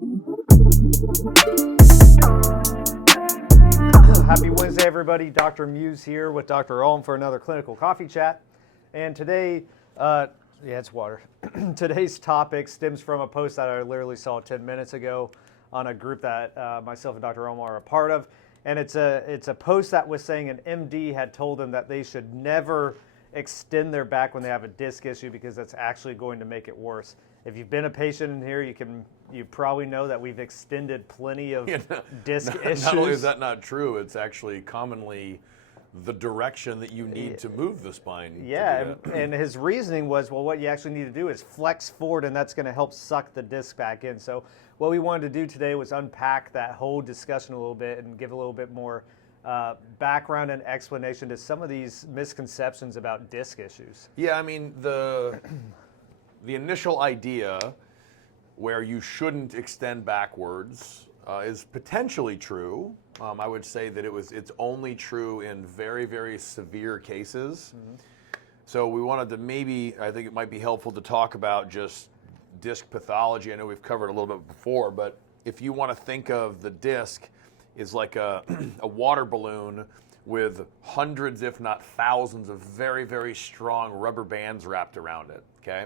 Happy Wednesday, everybody. Dr. Muse here with Dr. Ohm for another clinical coffee chat. And today, it's water. Today's topic stems from a post that I literally saw 10 minutes ago on a group that myself and Dr. Ohm are a part of. And it's a post that was saying an MD had told them that they should never extend their back when they have a disc issue because that's actually going to make it worse. If you've been a patient in here, you probably know that we've extended plenty of disc issues. Not only is that not true, it's actually commonly the direction that you need to move the spine. Yeah, and his reasoning was, well, what you actually need to do is flex forward, and that's going to help suck the disc back in. So what we wanted to do today was unpack that whole discussion a little bit and give a little bit more background and explanation to some of these misconceptions about disc issues. Yeah, I mean, the initial idea where you shouldn't extend backwards is potentially true. I would say that it's only true in very, very severe cases. Mm-hmm. So we wanted to I think it might be helpful to talk about just disc pathology. I know we've covered a little bit before, but if you want to think of the disc as like a water balloon with hundreds, if not thousands, of very, very strong rubber bands wrapped around it, okay?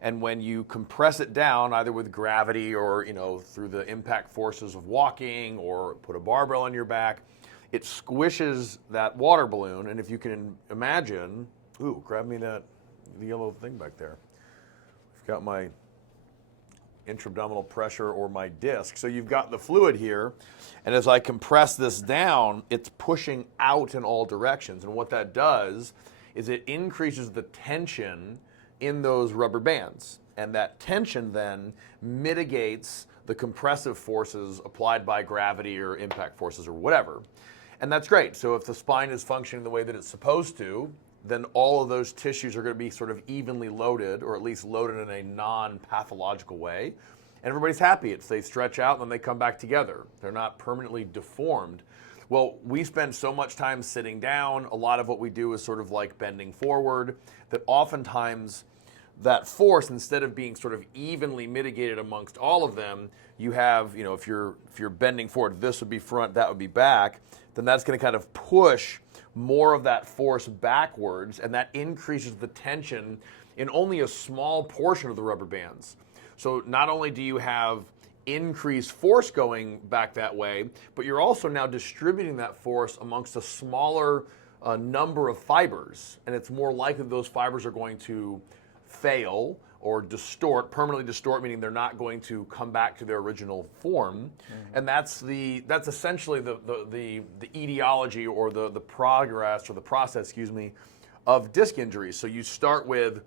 And when you compress it down, either with gravity or through the impact forces of walking or put a barbell on your back, it squishes that water balloon. And if you can imagine, grab me the yellow thing back there. I've got my intra-abdominal pressure or my disc. So you've got the fluid here, and as I compress this down, it's pushing out in all directions. And what that does is it increases the tension in those rubber bands, and that tension then mitigates the compressive forces applied by gravity or impact forces or whatever. And that's great. So if the spine is functioning the way that it's supposed to, then all of those tissues are going to be sort of evenly loaded, or at least loaded in a non-pathological way. And everybody's happy. They stretch out and then they come back together. They're not permanently deformed. Well, we spend so much time sitting down. A lot of what we do is sort of like bending forward, that oftentimes that force, instead of being sort of evenly mitigated amongst all of them, you have, if you're bending forward, this would be front, that would be back, then that's going to kind of push more of that force backwards, and that increases the tension in only a small portion of the rubber bands. So not only do you have increased force going back that way, but you're also now distributing that force amongst a smaller number of fibers, and it's more likely those fibers are going to fail or permanently distort, meaning they're not going to come back to their original form. Mm-hmm. And that's essentially the etiology or the progress or the process, of disc injuries. So you start with,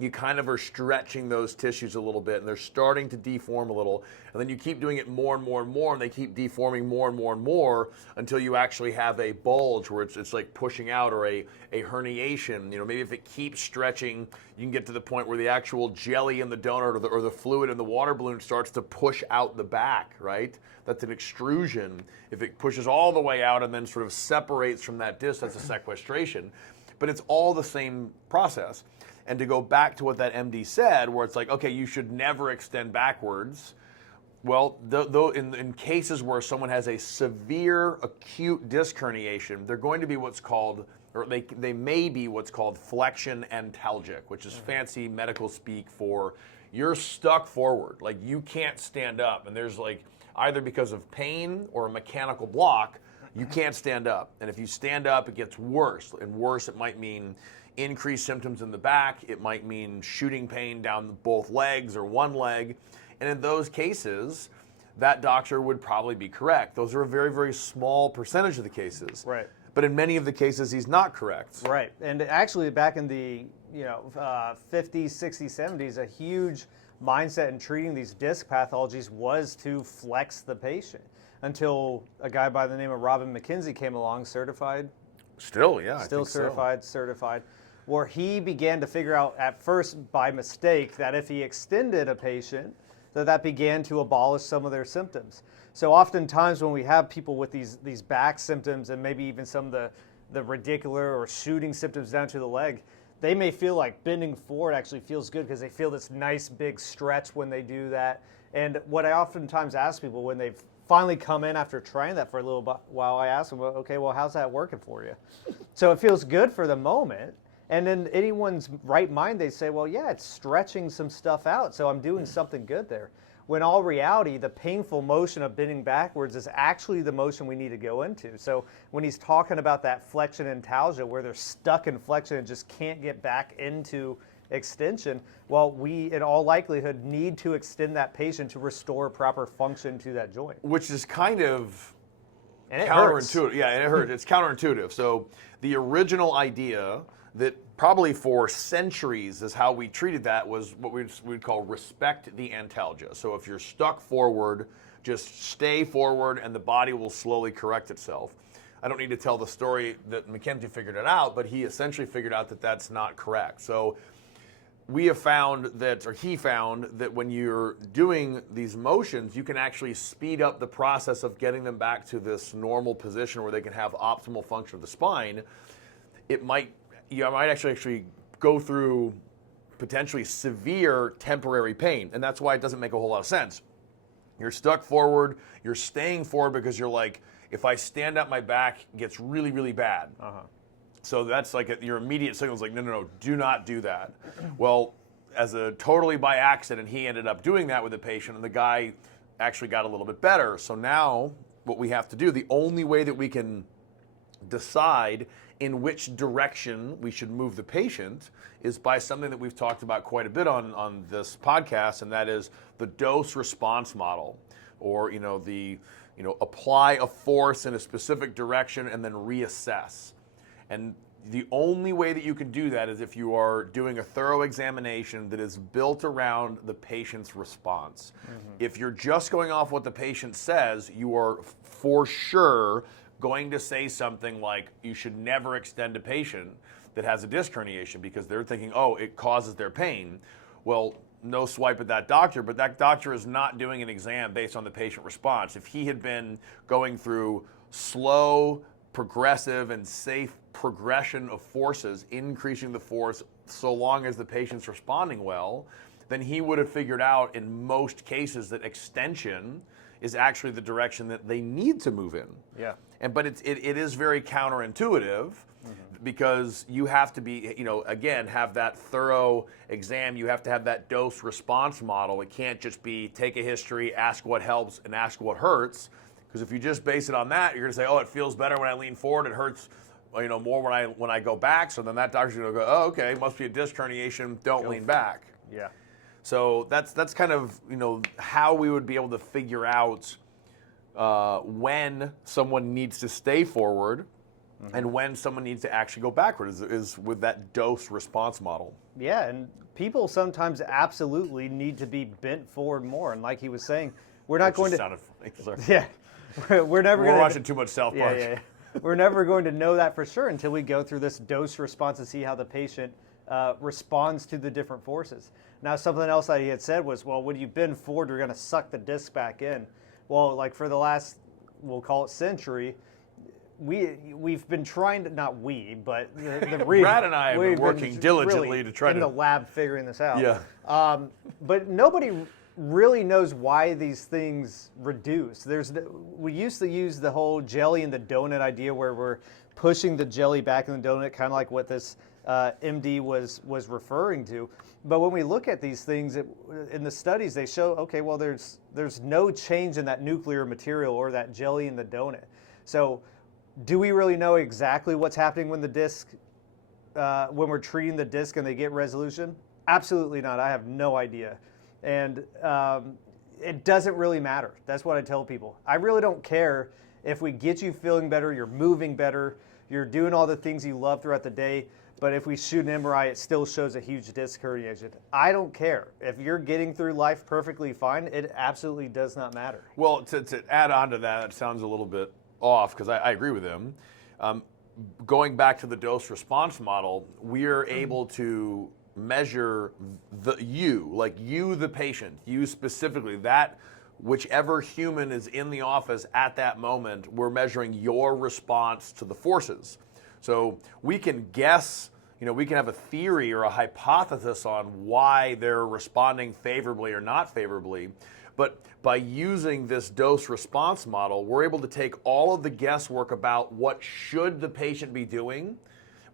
you kind of are stretching those tissues a little bit, and they're starting to deform a little, and then you keep doing it more and more and more, and they keep deforming more and more and more until you actually have a bulge where it's like pushing out, or a herniation. Maybe if it keeps stretching, you can get to the point where the actual jelly in the donut or the fluid in the water balloon starts to push out the back, right? That's an extrusion. If it pushes all the way out and then sort of separates from that disc, that's a sequestration. But it's all the same process. And to go back to what that MD said, where it's like, okay, you should never extend backwards. Well, in cases where someone has a severe acute disc herniation, they're going to be what's called, or they may be what's called flexion antalgic, which is fancy medical speak for you're stuck forward. Like you can't stand up. And there's either because of pain or a mechanical block, you can't stand up. And if you stand up, it gets worse. And worse, it might mean increased symptoms in the back. It might mean shooting pain down both legs or one leg. And in those cases, that doctor would probably be correct. Those are a very, very small percentage of the cases. Right. But in many of the cases, he's not correct. Right. And actually, back in the 50s, 60s, 70s, a huge mindset in treating these disc pathologies was to flex the patient, until a guy by the name of Mckenzie came along, certified. Still, yeah. Still certified, where he began to figure out, at first by mistake, that if he extended a patient, that began to abolish some of their symptoms. So oftentimes when we have people with these back symptoms, and maybe even some of the radicular or shooting symptoms down to the leg, they may feel like bending forward actually feels good because they feel this nice big stretch when they do that. And what I oftentimes ask people when they've finally come in after trying that for a little while, I ask them, well, okay, well, how's that working for you? So it feels good for the moment. And in anyone's right mind, they say, well, yeah, it's stretching some stuff out, so I'm doing something good there. When all reality, the painful motion of bending backwards is actually the motion we need to go into. So when he's talking about that flexion and intalgia, where they're stuck in flexion and just can't get back into extension, well, we, in all likelihood, need to extend that patient to restore proper function to that joint. Which is kind of And counterintuitive. Yeah, and it hurts. It's counterintuitive. So the original idea that probably for centuries is how we treated that was what we'd call respect the antalgia. So if you're stuck forward, just stay forward and the body will slowly correct itself. I don't need to tell the story that Mckenzie figured it out, but he essentially figured out that that's not correct. So we have found that, or he found that when you're doing these motions, you can actually speed up the process of getting them back to this normal position where they can have optimal function of the spine. You might actually go through potentially severe temporary pain, and that's why it doesn't make a whole lot of sense. You're stuck forward, you're staying forward because you're like, if I stand up, my back gets really, really bad. So that's like your immediate signal is like, no, do not do that. Well, as a totally by accident, he ended up doing that with a patient, and the guy actually got a little bit better. So now what we have to do, the only way that we can decide in which direction we should move the patient is by something that we've talked about quite a bit on this podcast, and that is the dose response model, or apply a force in a specific direction and then reassess. And the only way that you can do that is if you are doing a thorough examination that is built around the patient's response. If you're just going off what the patient says, you are for sure going to say something like, you should never extend a patient that has a disc herniation because they're thinking, oh, it causes their pain. Well, no swipe at that doctor, but that doctor is not doing an exam based on the patient response. If he had been going through slow, progressive, and safe progression of forces, increasing the force so long as the patient's responding well, then he would have figured out in most cases that extension is actually the direction that they need to move in. Yeah. But it is very counterintuitive because you have to be, again, have that thorough exam. You have to have that dose response model. It can't just be take a history, ask what helps, and ask what hurts. Because if you just base it on that, you're going to say, oh, it feels better when I lean forward. It hurts, more when I go back. So then that doctor's going to go, oh, okay, must be a disc herniation. Don't lean back. Yeah. So that's kind of how we would be able to figure out when someone needs to stay forward and when someone needs to actually go backward is with that dose response model. Yeah, and people sometimes absolutely need to be bent forward more. And like he was saying, we're not going to. Sounded funny. Sorry. Yeah, we're never going to. We're watching too much South Park. Yeah. We're never going to know that for sure until we go through this dose response and see how the patient responds to the different forces. Now, something else that he had said was, well, when you bend forward, you're going to suck the disc back in. Well, like for the last, we'll call it century, we've been trying to, not we, but Brad and I have been working diligently really to try in the lab figuring this out. Yeah. But nobody really knows why these things reduce. We used to use the whole jelly in the donut idea where we're pushing the jelly back in the donut, kind of like what this MD was referring to. But when we look at these things in the studies, they show, okay, well, there's no change in that nuclear material or that jelly in the donut. So do we really know exactly what's happening when the disc, when we're treating the disc and they get resolution? Absolutely not. I have no idea. And it doesn't really matter. That's what I tell people. I really don't care if we get you feeling better, you're moving better, you're doing all the things you love throughout the day, but if we shoot an MRI, it still shows a huge disc herniation. I don't care. If you're getting through life perfectly fine, it absolutely does not matter. Well, to add on to that, it sounds a little bit off because I agree with him. Going back to the dose response model, we're able to measure you the patient, you specifically, that whichever human is in the office at that moment, we're measuring your response to the forces. So we can guess, we can have a theory or a hypothesis on why they're responding favorably or not favorably, But by using this dose response model, we're able to take all of the guesswork about what should the patient be doing.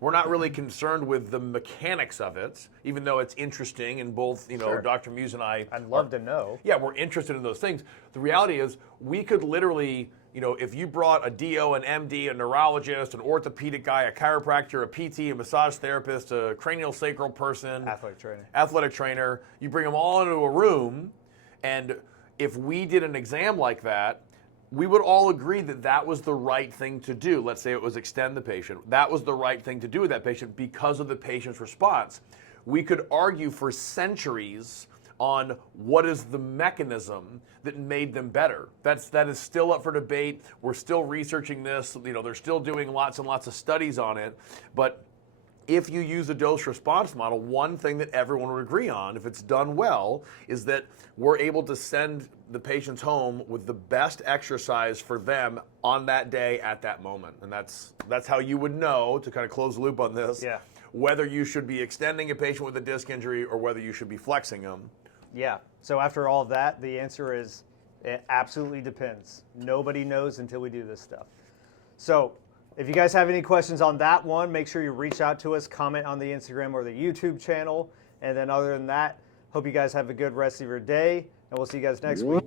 We're not really concerned with the mechanics of it, even though it's interesting, and both, Sure. Dr. Muse and I I'd love to know. Yeah, we're interested in those things. The reality is, we could literally, if you brought a DO, an MD, a neurologist, an orthopedic guy, a chiropractor, a PT, a massage therapist, a cranial sacral person, athletic trainer, you bring them all into a room, and if we did an exam like that, we would all agree that that was the right thing to do. Let's say it was extend the patient. That was the right thing to do with that patient because of the patient's response. We could argue for centuries on what is the mechanism that made them better. That is still up for debate. We're still researching this. They're still doing lots and lots of studies on it. But if you use a dose response model, one thing that everyone would agree on, if it's done well, is that we're able to send the patients home with the best exercise for them on that day at that moment. And that's how you would know, to kind of close the loop on this, whether you should be extending a patient with a disc injury or whether you should be flexing them. Yeah. So after all of that, the answer is it absolutely depends. Nobody knows until we do this stuff. So if you guys have any questions on that one, make sure you reach out to us, comment on the Instagram or the YouTube channel. And then other than that, hope you guys have a good rest of your day, and we'll see you guys next week.